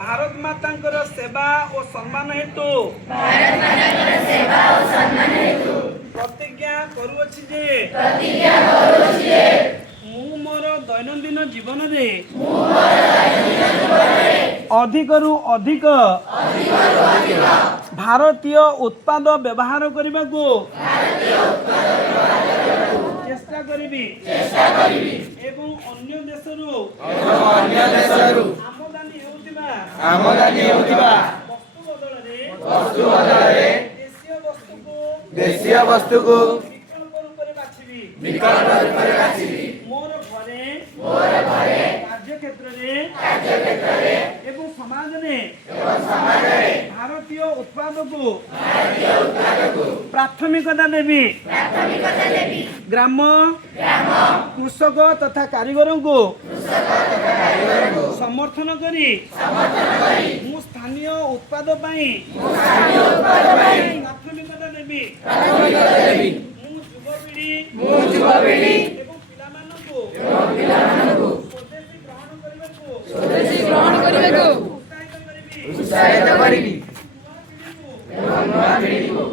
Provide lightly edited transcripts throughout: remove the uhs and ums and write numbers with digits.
भारत मातांकर सेवा और सम्मान हेतु प्रतिज्ञा करूअछि जे मु मोर दैनंदिन जीवन रे अधिकरु अधिक भारतीय उत्पाद व्यवहार करने को चेष्टा करिबी एवं अन्य देशरु आमदानी हेउतिबा वस्तु बदलरे देशीय वस्तु को विकल्प रूपरे बाछिबी मोर घरे कार्य क्षेत्र रे एवं समाज रे भारतीय उत्पाद को प्राथमिकता देवी ग्राम कृषक तथा कारीगर को समर्थन करी मु स्थानीय उत्पाद पाई प्राथमिकता देवी मु युवपीढ़ी एवं पिलामानकु स्वदेशी ग्रहण करबा उत्साहित करिबी एवं नवा पीढ़ी को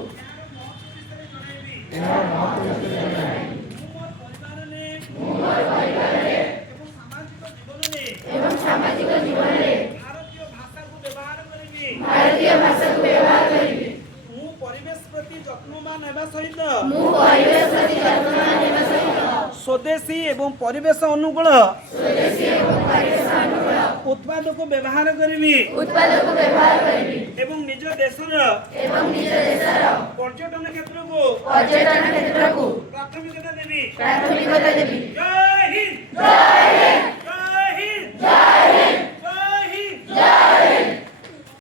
सामाजिक जीवन में भारतीय भाषा को व्यवहार करिबी मु परिवेश प्रति जत्नवान हेबा सहित स्वदेशी एवं परिवेश अनुकूल उत्पाद को व्यवहार करिबी एवं निज देशर पर्यटन क्षेत्र को प्राथमिकता देवी जय हिंद।